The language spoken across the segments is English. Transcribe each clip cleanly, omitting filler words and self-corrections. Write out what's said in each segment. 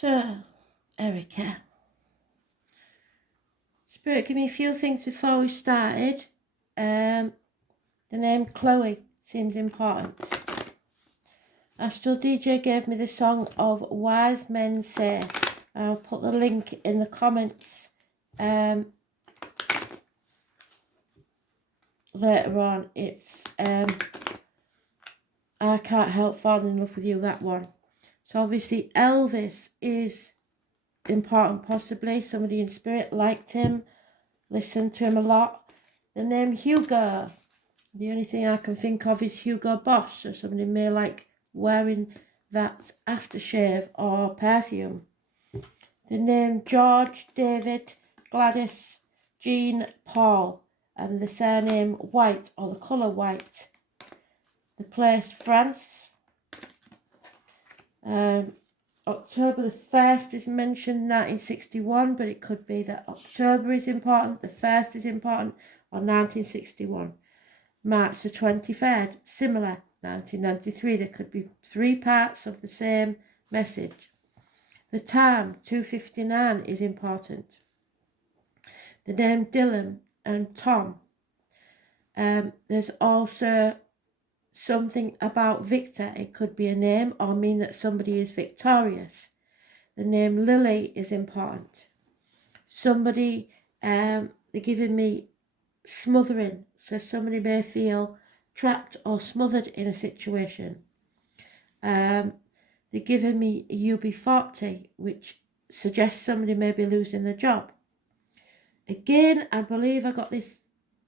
So, Erica. Spirit, give me a few things before we started. The name Chloe seems important. Astral DJ gave me the song of Wise Men Say. I'll put the link in the comments later on. It's I Can't Help Falling in Love With You, that one. So obviously Elvis is important, possibly. Somebody in spirit liked him, listened to him a lot. The name Hugo, the only thing I can think of is Hugo Boss, so somebody may like wearing that aftershave or perfume. The name George, David, Gladys, Jean, Paul, and the surname White or the colour white. The place France. October the 1st is mentioned, 1961, but it could be that October is important, the 1st is important, or 1961. March the 23rd, similar, 1993. There could be 3 parts of the same message. The time, 2:59, is important. The name Dylan and Tom. There's also something about Victor. It could be a name or mean that somebody is victorious. The name Lily is important. Somebody, they're giving me smothering. So somebody may feel trapped or smothered in a situation. They're giving me UB40, which suggests somebody may be losing their job. Again, I believe I got this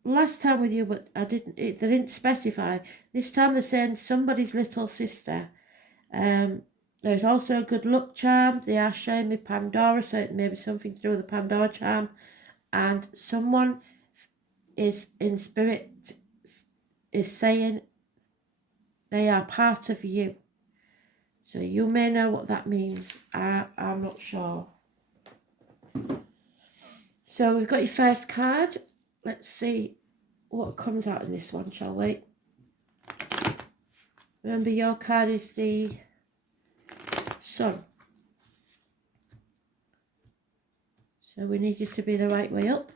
last time with you, but they didn't specify. This time they're saying somebody's little sister. There's also a good luck charm. They are showing me Pandora, so it may be something to do with the Pandora charm. And someone is in spirit is saying they are part of you. So you may know what that means. I'm not sure. So we've got your first card. Let's see what comes out in this one, shall we? Remember, your card is the Sun. So we need you to be the right way up.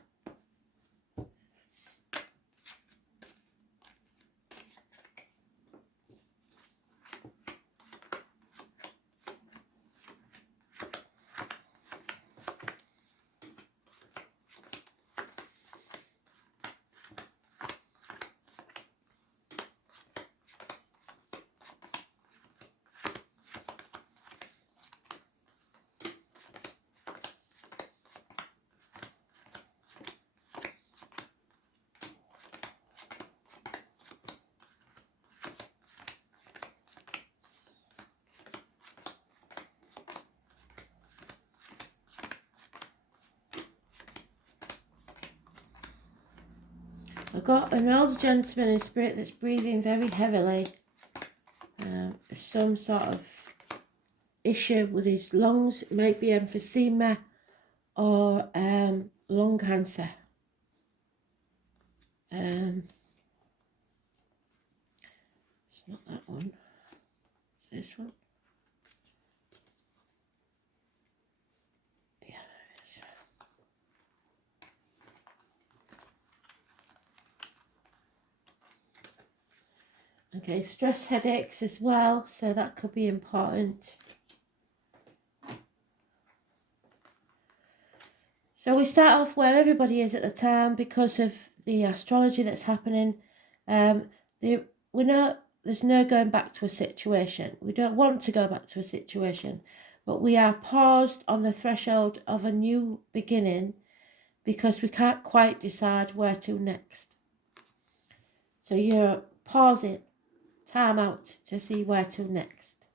I've got an old gentleman in spirit that's breathing very heavily. Some sort of issue with his lungs. It might be emphysema or lung cancer. It's not that one. It's this one. Yeah, there it is. Okay, stress headaches as well, so that could be important. So we start off where everybody is at the time because of the astrology that's happening. We know there's no going back to a situation. We don't want to go back to a situation, but we are paused on the threshold of a new beginning because we can't quite decide where to next. So you're pausing, time out to see where to next.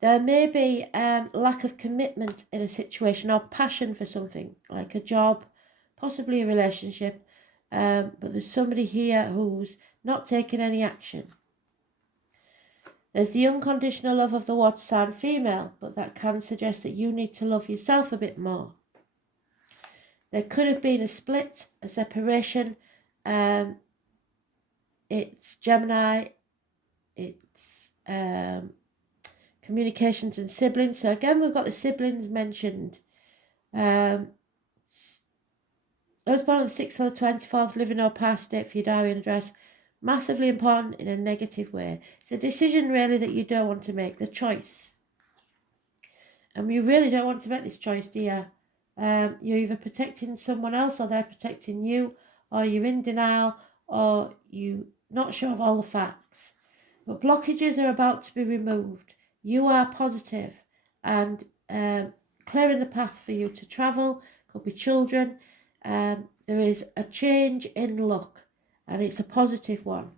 There may be lack of commitment in a situation or passion for something, like a job, possibly a relationship, but there's somebody here who's not taking any action. There's the unconditional love of the water sign female, but that can suggest that you need to love yourself a bit more. There could have been a split, a separation. It's Gemini. It's communications and siblings. So again, we've got the siblings mentioned. Those born on the 6th or the 24th, living or past date for your diary and address, massively important in a negative way. It's a decision really that you don't want to make, the choice. And you really don't want to make this choice, do you? You're either protecting someone else or they're protecting you, or you're in denial, or you're not sure of all the facts. But blockages are about to be removed. You are positive and clearing the path for you to travel. Could be children. There is a change in luck, and it's a positive one.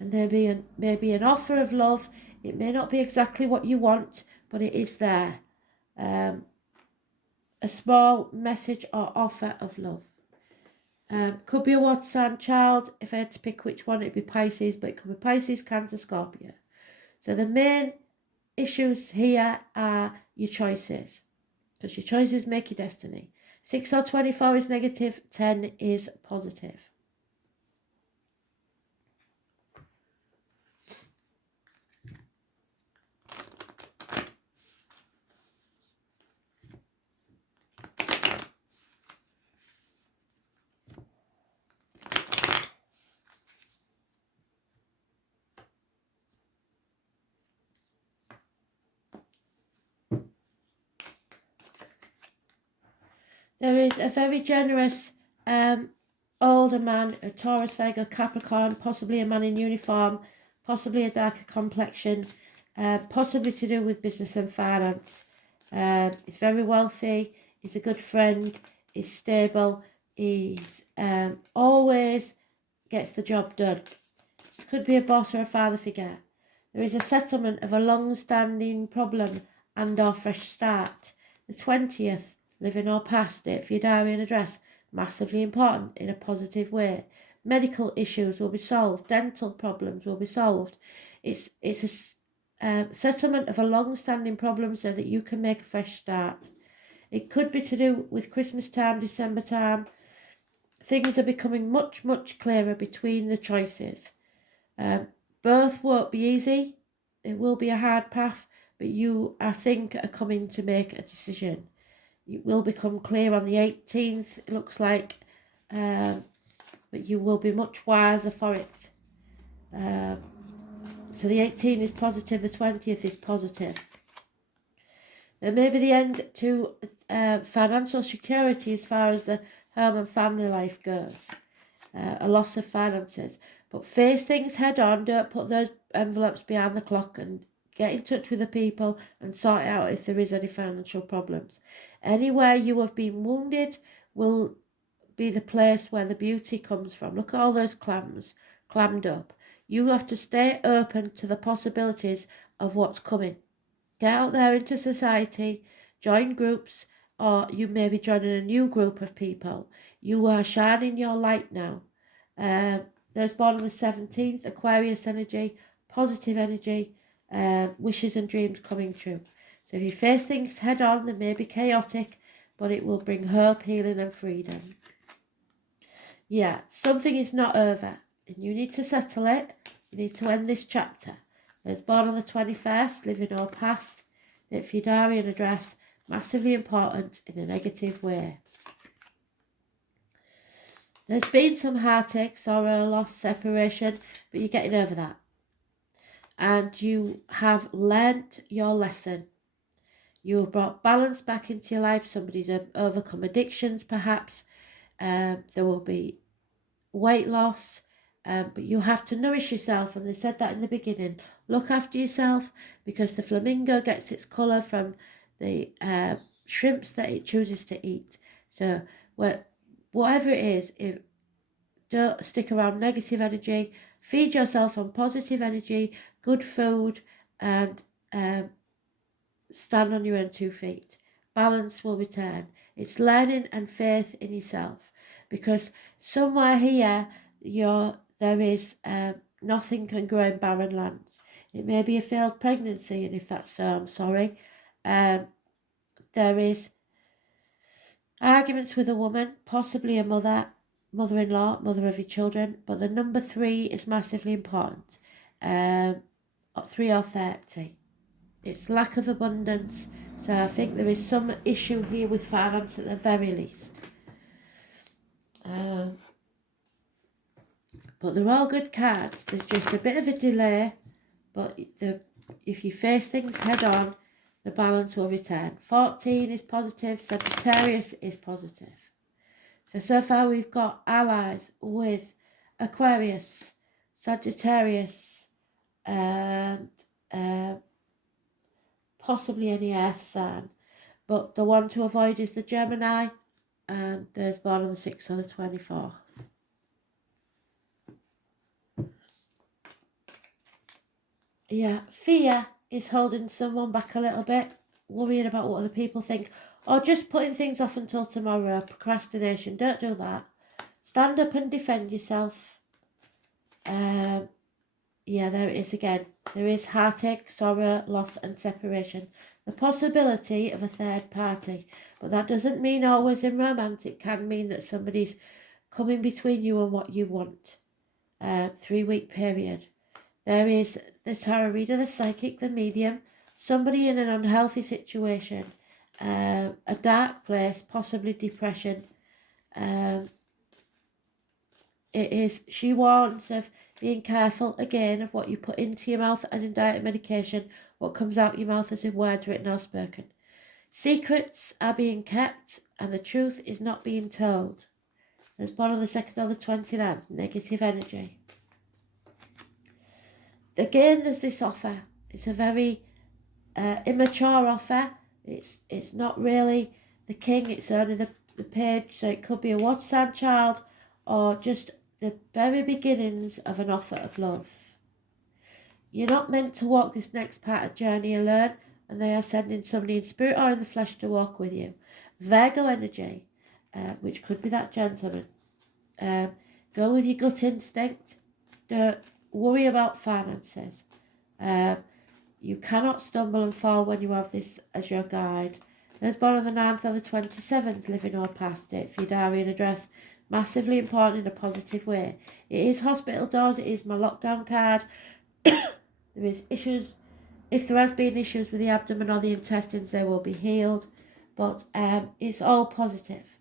And there may be an offer of love. It may not be exactly what you want, but it is there. A small message or offer of love. Could be a water sign child. If I had to pick which one, it'd be Pisces, but it could be Pisces, Cancer, Scorpio. So the main issues here are your choices, because your choices make your destiny. 6 or 24 is negative, 10 is positive. There is a very generous older man, a Taurus, Virgo, Capricorn, possibly a man in uniform, possibly a darker complexion, possibly to do with business and finance. He's very wealthy, he's a good friend, he's stable, he's always gets the job done. It could be a boss or a father figure. There is a settlement of a long-standing problem and or fresh start. The 20th, living or past it for your diary and address, massively important in a positive way. Medical issues will be solved. Dental problems will be solved. It's a settlement of a long-standing problem so that you can make a fresh start. It could be to do with Christmas time, December time. Things are becoming much, much clearer between the choices. Both won't be easy. It will be a hard path, but you, I think, are coming to make a decision. It will become clear on the 18th, it looks like, but you will be much wiser for it. So the 18th is positive, the 20th is positive. There may be the end to financial security as far as the home and family life goes. A loss of finances. But face things head on. Don't put those envelopes behind the clock, and get in touch with the people and sort it out if there is any financial problems. Anywhere you have been wounded will be the place where the beauty comes from. Look at all those clams clammed up. You have to stay open to the possibilities of what's coming. Get out there into society, join groups, or you may be joining a new group of people. You are shining your light now. Those born on the 17th, Aquarius energy, positive energy, wishes and dreams coming true. So if you face things head on, they may be chaotic, but it will bring hope, healing and freedom. Yeah, something is not over, and you need to settle it. You need to end this chapter. Those born on the 21st, living or past, date for your diary and address, massively important in a negative way. There's been some heartache, sorrow, loss, separation, but you're getting over that. And you have learnt your lesson. You have brought balance back into your life. Somebody's overcome addictions, perhaps. There will be weight loss, but you have to nourish yourself. And they said that in the beginning. Look after yourself, because the flamingo gets its colour from the shrimps that it chooses to eat. So whatever it is, don't stick around negative energy. Feed yourself on positive energy, good food, and stand on your own 2 feet. Balance will return. It's learning and faith in yourself, because somewhere here there is nothing can grow in barren lands. It may be a failed pregnancy, and if that's so, I'm sorry. There is arguments with a woman, possibly a mother-in-law, mother of your children, but the number 3 is massively important. 3 or 30. It's lack of abundance. So I think there is some issue here with finance at the very least. But they're all good cards. There's just a bit of a delay, but if you face things head on, the balance will return. 14 is positive, Sagittarius is positive. So far we've got allies with Aquarius, Sagittarius, and possibly any earth sign. But the one to avoid is the Gemini, and there's born on the 6th or the 24th. Yeah, fear is holding someone back a little bit, worrying about what other people think, or just putting things off until tomorrow. Procrastination, don't do that. Stand up and defend yourself. Yeah, there it is again. There is heartache, sorrow, loss and separation. The possibility of a third party. But that doesn't mean always in romance. It can mean that somebody's coming between you and what you want. 3-week period. There is the tarot reader, the psychic, the medium, somebody in an unhealthy situation, a dark place, possibly depression. She warns of being careful again of what you put into your mouth as in diet medication, what comes out your mouth as in words written or spoken. Secrets are being kept and the truth is not being told. There's born on the 2nd or the 29th, negative energy. Again, there's this offer. It's a very immature offer. It's not really the king, it's only the page, so it could be a water sign child or just the very beginnings of an offer of love. You're not meant to walk this next part of journey alone, and they are sending somebody in spirit or in the flesh to walk with you. Virgo energy, which could be that gentleman. Go with your gut instinct. Don't worry about finances. You cannot stumble and fall when you have this as your guide. Those born on the 9th or the 27th, living or past it, for your diary and address, massively important in a positive way. It is hospital doors, it is my lockdown card. There is issues, if there has been issues with the abdomen or the intestines, they will be healed. But it's all positive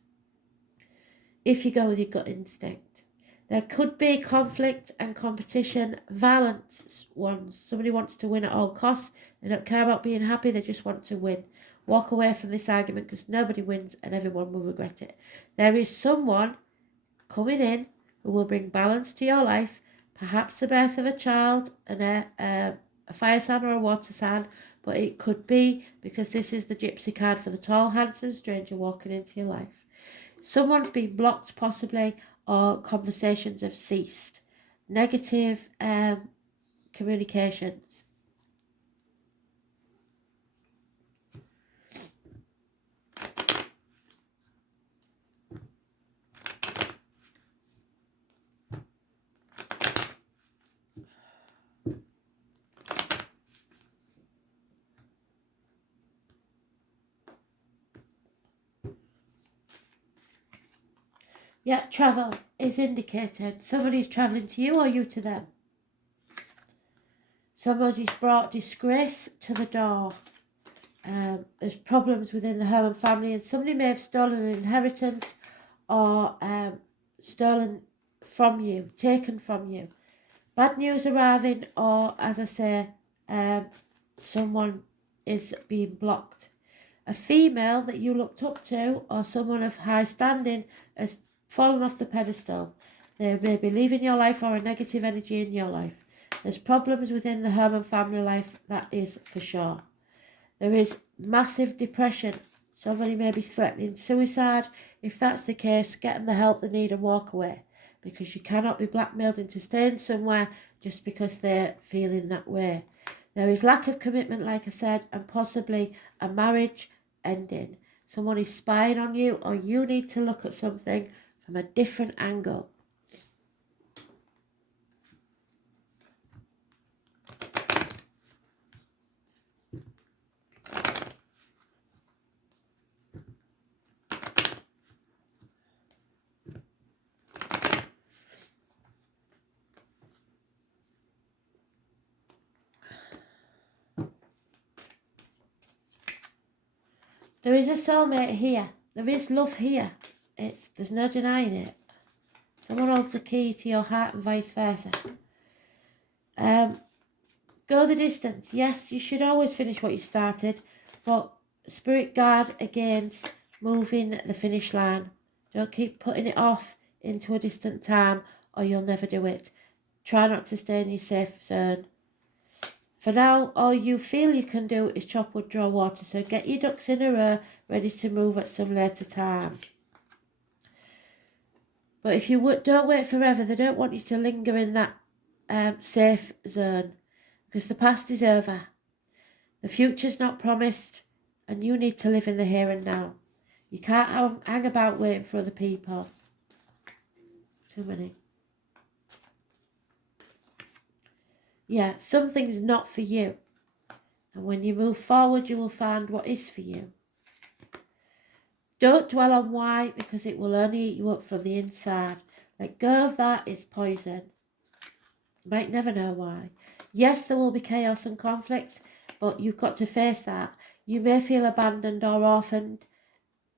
if you go with your gut instinct. There could be conflict and competition, violent ones. Somebody wants to win at all costs. They don't care about being happy, they just want to win. Walk away from this argument because nobody wins and everyone will regret it. There is someone coming in who will bring balance to your life, perhaps the birth of a child, and a fire sign or a water sign, but it could be because this is the gypsy card for the tall, handsome stranger walking into your life. Someone's been blocked possibly, or conversations have ceased. Negative communications. Yeah, travel is indicated. Somebody's travelling to you or you to them. Somebody's brought disgrace to the door. There's problems within the home and family, and somebody may have stolen an inheritance or stolen from you, taken from you. Bad news arriving, or as I say, someone is being blocked. A female that you looked up to or someone of high standing has fallen off the pedestal. They may be leaving your life or a negative energy in your life. There's problems within the home and family life, that is for sure. There is massive depression. Somebody may be threatening suicide. If that's the case, get them the help they need and walk away, because you cannot be blackmailed into staying somewhere just because they're feeling that way. There is lack of commitment, like I said, and possibly a marriage ending. Someone is spying on you, or you need to look at something from a different angle. There is a soulmate here. There is love here. There's no denying it. Someone holds the key to your heart and vice versa. Go the distance. Yes, you should always finish what you started, but spirit guard against moving the finish line. Don't keep putting it off into a distant time or you'll never do it. Try not to stay in your safe zone. For now, all you feel you can do is chop wood, draw water, so get your ducks in a row, ready to move at some later time. But if you don't wait forever, they don't want you to linger in that safe zone, because the past is over. The future's not promised, and you need to live in the here and now. You can't hang about waiting for other people. Too many. Yeah, something's not for you. And when you move forward, you will find what is for you. Don't dwell on why, because it will only eat you up from the inside. Let go of that, it's poison. You might never know why. Yes, there will be chaos and conflict, but you've got to face that. You may feel abandoned or orphaned,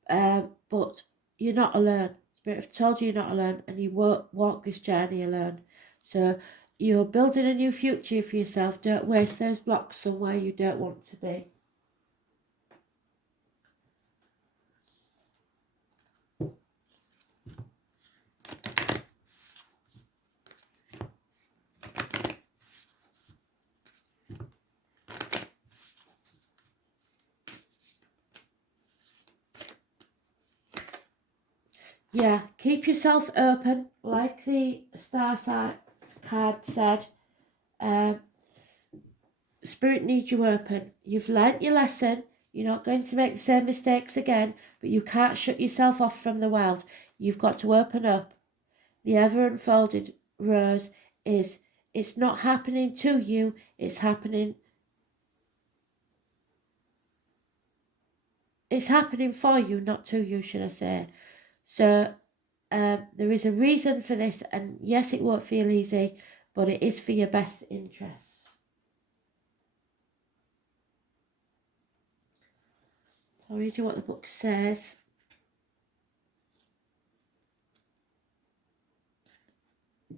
but you're not alone. Spirit have told you you're not alone, and you won't walk this journey alone. So you're building a new future for yourself. Don't waste those blocks somewhere you don't want to be. Yeah, keep yourself open, like the star card said. Spirit needs you open. You've learnt your lesson. You're not going to make the same mistakes again, but you can't shut yourself off from the world. You've got to open up. The ever unfolded rose it's not happening to you, it's happening for you, not to you, should I say. So there is a reason for this, and yes, it won't feel easy, but it is for your best interests. So I'll read you what the book says.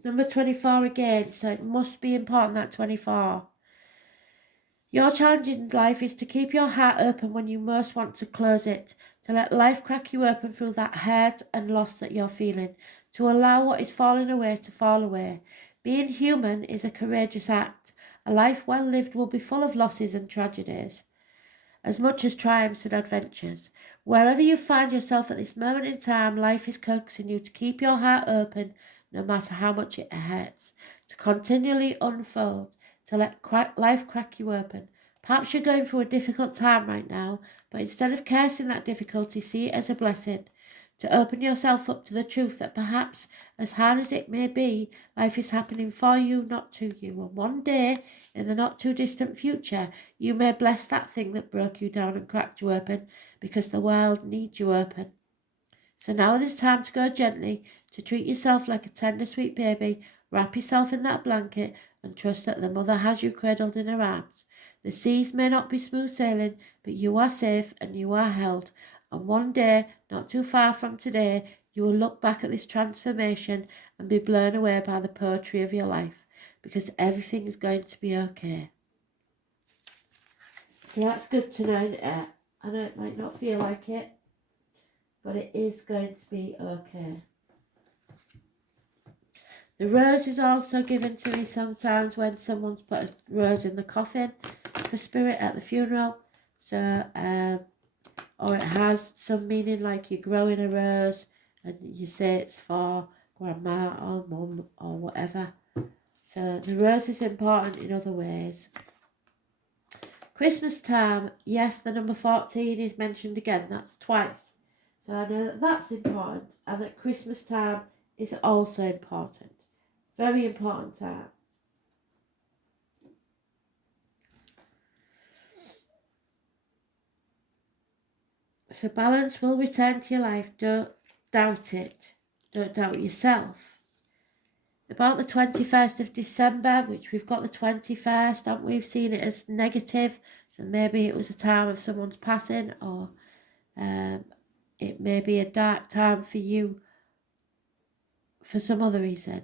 Number 24 again, so it must be important, that 24. Your challenge in life is to keep your heart open when you most want to close it, to let life crack you open through that hurt and loss that you're feeling, to allow what is falling away to fall away. Being human is a courageous act. A life well lived will be full of losses and tragedies, as much as triumphs and adventures. Wherever you find yourself at this moment in time, life is coaxing you to keep your heart open, no matter how much it hurts, to continually unfold, to let life crack you open. Perhaps you're going through a difficult time right now, but instead of cursing that difficulty, see it as a blessing, to open yourself up to the truth that perhaps, as hard as it may be, life is happening for you, not to you. And one day, in the not too distant future, you may bless that thing that broke you down and cracked you open, because the world needs you open. So now it is time to go gently, to treat yourself like a tender, sweet baby. Wrap yourself in that blanket and trust that the mother has you cradled in her arms. The seas may not be smooth sailing, but you are safe and you are held. And one day, not too far from today, you will look back at this transformation and be blown away by the poetry of your life, because everything is going to be okay. So that's good to know. I know it might not feel like it, but it is going to be okay. The rose is also given to me sometimes when someone's put a rose in the coffin for spirit at the funeral. So, or it has some meaning, like you're growing a rose and you say it's for grandma or mum or whatever. So the rose is important in other ways. Christmas time, yes, the number 14 is mentioned again. That's twice. So I know that that's important, and that Christmas time is also important. Very important time. So balance will return to your life. Don't doubt it. Don't doubt yourself. About the 21st of December, which we've got the 21st, and we've seen it as negative. So maybe it was a time of someone's passing, or It may be a dark time for you for some other reason.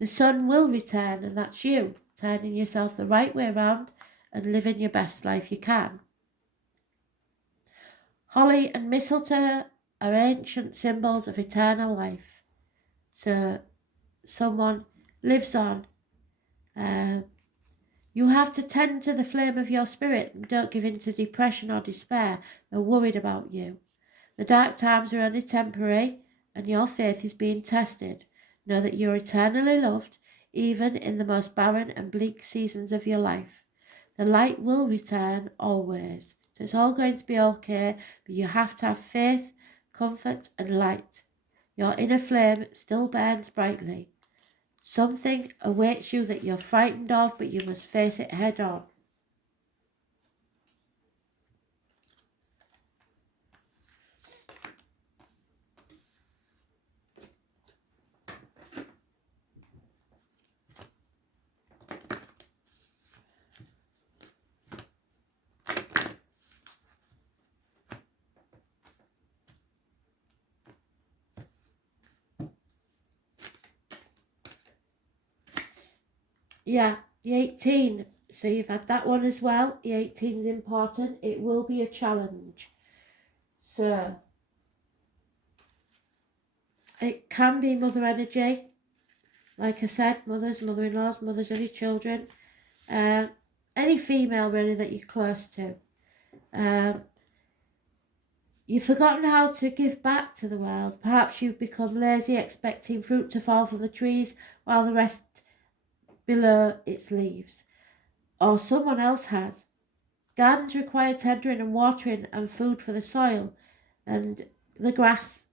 The sun will return, and that's you, turning yourself the right way around and living your best life you can. Holly and mistletoe are ancient symbols of eternal life. So someone lives on. You have to tend to the flame of your spirit and don't give in to depression or despair. They're worried about you. The dark times are only temporary and your faith is being tested. Know that you're eternally loved, even in the most barren and bleak seasons of your life. The light will return always. So it's all going to be okay, but you have to have faith, comfort and light. Your inner flame still burns brightly. Something awaits you that you're frightened of, but you must face it head on. Yeah, the 18. So you've had that one as well. The 18 is important. It will be a challenge. So it can be mother energy. Like I said, mothers, mother-in-laws, mothers of your children. Any female really that you're close to. You've forgotten how to give back to the world. Perhaps you've become lazy, expecting fruit to fall from the trees while the rest below its leaves. Or someone else has. Gardens require tendering and watering and food for the soil, and the grass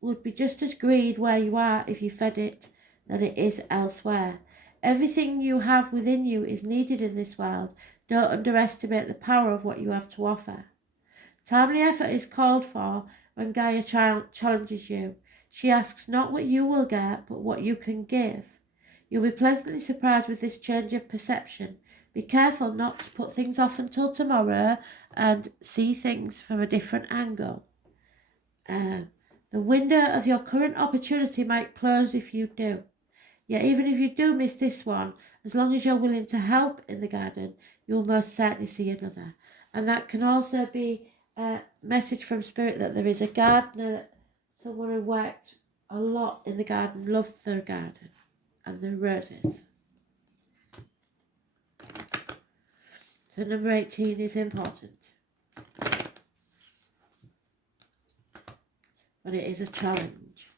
would be just as green where you are if you fed it than it is elsewhere. Everything you have within you is needed in this world. Don't underestimate the power of what you have to offer. Timely effort is called for when Gaia challenges you. She asks not what you will get, but what you can give. You'll be pleasantly surprised with this change of perception. Be careful not to put things off until tomorrow and see things from a different angle. The window of your current opportunity might close if you do. Yet even if you do miss this one, as long as you're willing to help in the garden, you'll most certainly see another. And that can also be a message from Spirit that there is a gardener, someone who worked a lot in the garden, loved their garden and the roses. So number 18 is important. But it is a challenge.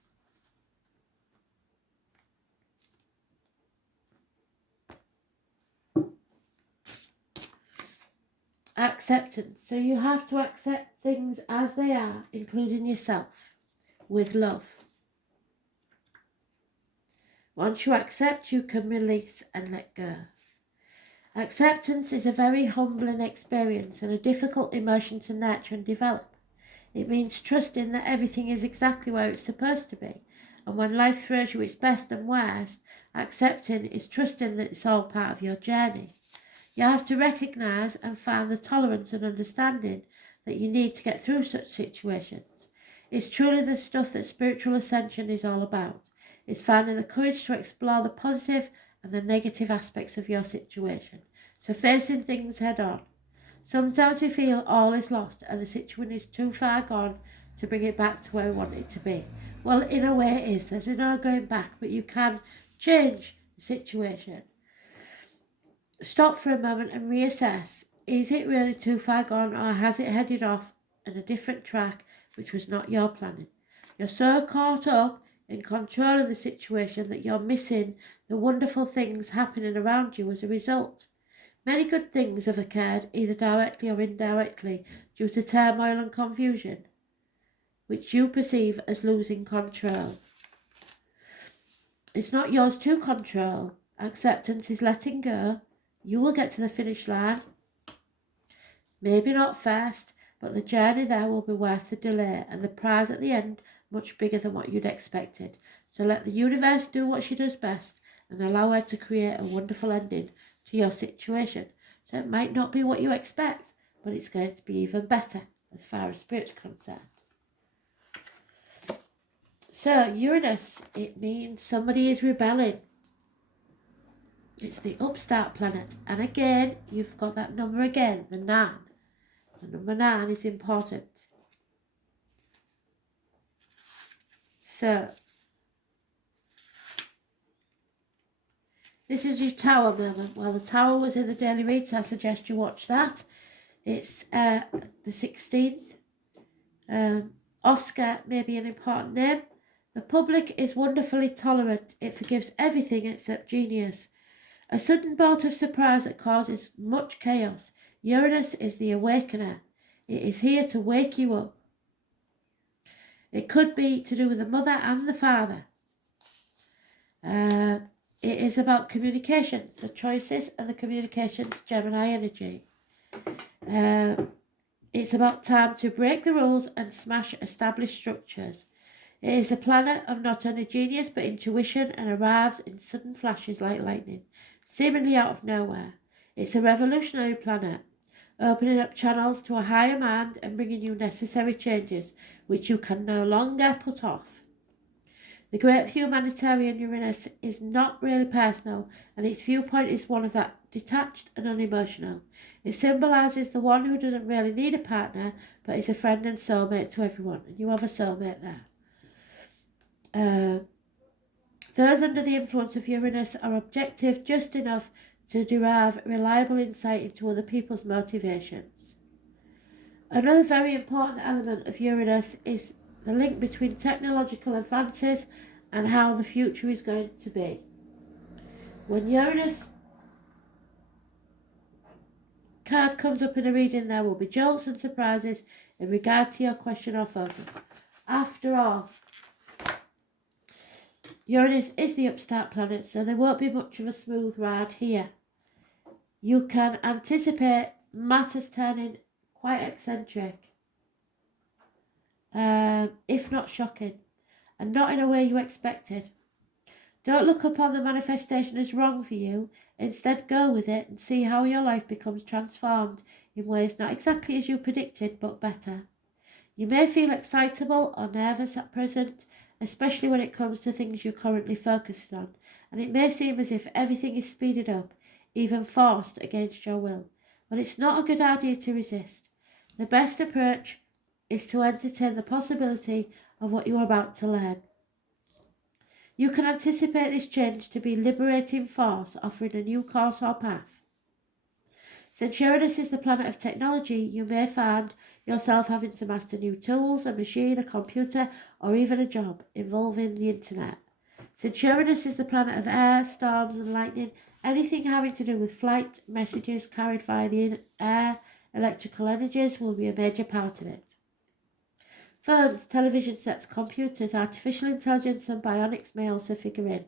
Acceptance. So you have to accept things as they are, including yourself, with love. Once you accept, you can release and let go. Acceptance is a very humbling experience and a difficult emotion to nurture and develop. It means trusting that everything is exactly where it's supposed to be. And when life throws you its best and worst, accepting is trusting that it's all part of your journey. You have to recognise and find the tolerance and understanding that you need to get through such situations. It's truly the stuff that spiritual ascension is all about. It's finding the courage to explore the positive and the negative aspects of your situation. So facing things head on. Sometimes we feel all is lost and the situation is too far gone to bring it back to where we want it to be. Well, in a way it is. There's no going back, but you can change the situation. Stop for a moment and reassess. Is it really too far gone, or has it headed off on a different track which was not your planning? You're so caught up in controlling the situation that you're missing the wonderful things happening around you as a result. Many good things have occurred, either directly or indirectly, due to turmoil and confusion, which you perceive as losing control. It's not yours to control. Acceptance is letting go. You will get to the finish line. Maybe not first, but the journey there will be worth the delay, and the prize at the end much bigger than what you'd expected. So let the universe do what she does best and allow her to create a wonderful ending to your situation. So it might not be what you expect, but it's going to be even better as far as spirit's concerned. So Uranus, it means somebody is rebelling. It's the upstart planet. And again, you've got that number again, the 9. The number 9 is important. So, this is your Tower moment. Well, the Tower was in the Daily Read, so I suggest you watch that. It's the 16th. Oscar may be an important name. The public is wonderfully tolerant. It forgives everything except genius. A sudden bolt of surprise that causes much chaos. Uranus is the awakener. It is here to wake you up. It could be to do with the mother and the father. It is about communications, the choices and the communications, Gemini energy. It's about time to break the rules and smash established structures. It is a planet of not only genius but intuition and arrives in sudden flashes like lightning, seemingly out of nowhere. It's a revolutionary planet, opening up channels to a higher mind and bringing you necessary changes which you can no longer put off. The great humanitarian Uranus is not really personal, and its viewpoint is one of that detached and unemotional. It symbolises the one who doesn't really need a partner, but is a friend and soulmate to everyone, and you have a soulmate there. Those under the influence of Uranus are objective just enough to derive reliable insight into other people's motivations. Another very important element of Uranus is the link between technological advances and how the future is going to be. When Uranus card comes up in a reading, there will be jolts and surprises in regard to your question or focus. After all, Uranus is the upstart planet, so there won't be much of a smooth ride here. You can anticipate matters turning quite eccentric, if not shocking, and not in a way you expected. Don't look upon the manifestation as wrong for you. Instead, go with it and see how your life becomes transformed in ways not exactly as you predicted, but better. You may feel excitable or nervous at present, especially when it comes to things you're currently focused on, and it may seem as if everything is speeded up, even forced against your will. But it's not a good idea to resist. The best approach is to entertain the possibility of what you are about to learn. You can anticipate this change to be liberating force, offering a new course or path. Since Uranus is the planet of technology, you may find yourself having to master new tools, a machine, a computer, or even a job involving the internet. Since Uranus is the planet of air, storms and lightning, anything having to do with flight, messages carried via the air, electrical energies will be a major part of it. Phones, television sets, computers, artificial intelligence and bionics may also figure in.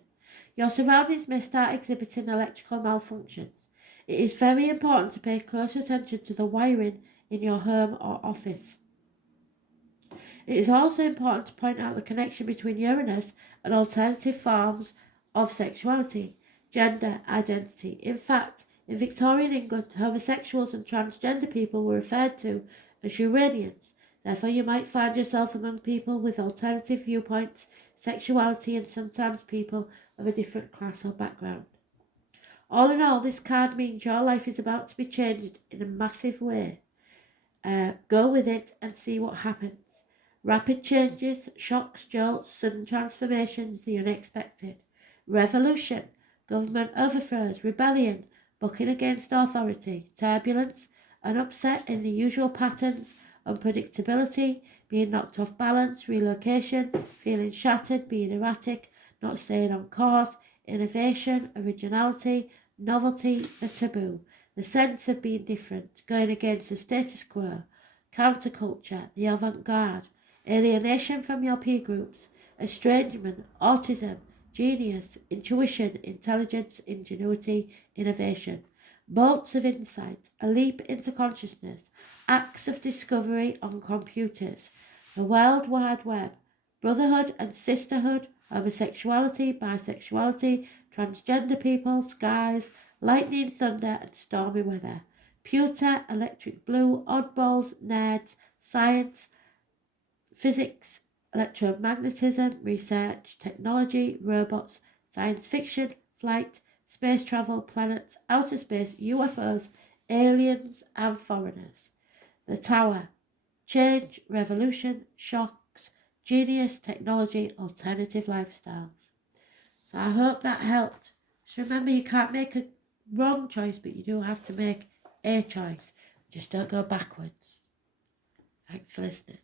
Your surroundings may start exhibiting electrical malfunctions. It is very important to pay close attention to the wiring in your home or office. It is also important to point out the connection between Uranus and alternative forms of sexuality, gender identity. In fact, in Victorian England, homosexuals and transgender people were referred to as Uranians. Therefore, you might find yourself among people with alternative viewpoints, sexuality, and sometimes people of a different class or background. All in all, this card means your life is about to be changed in a massive way. Go with it and see what happens. Rapid changes, shocks, jolts, sudden transformations, the unexpected. Revolution, government overthrows, rebellion, bucking against authority, turbulence, an upset in the usual patterns, unpredictability, being knocked off balance, relocation, feeling shattered, being erratic, not staying on course, innovation, originality, novelty, the taboo, the sense of being different, going against the status quo, counterculture, the avant-garde, alienation from your peer groups, estrangement, autism, genius, intuition, intelligence, ingenuity, innovation, bolts of insight, a leap into consciousness, acts of discovery on computers, the World Wide Web, brotherhood and sisterhood, homosexuality, bisexuality, transgender people, skies, lightning, thunder and stormy weather, pewter, electric blue, oddballs, nerds, science, physics, electromagnetism, research, technology, robots, science fiction, flight, space travel, planets, outer space, UFOs, aliens and foreigners. The Tower, change, revolution, shocks, genius, technology, alternative lifestyles. So I hope that helped. So remember, you can't make a wrong choice, but you do have to make a choice. Just don't go backwards. Thanks for listening.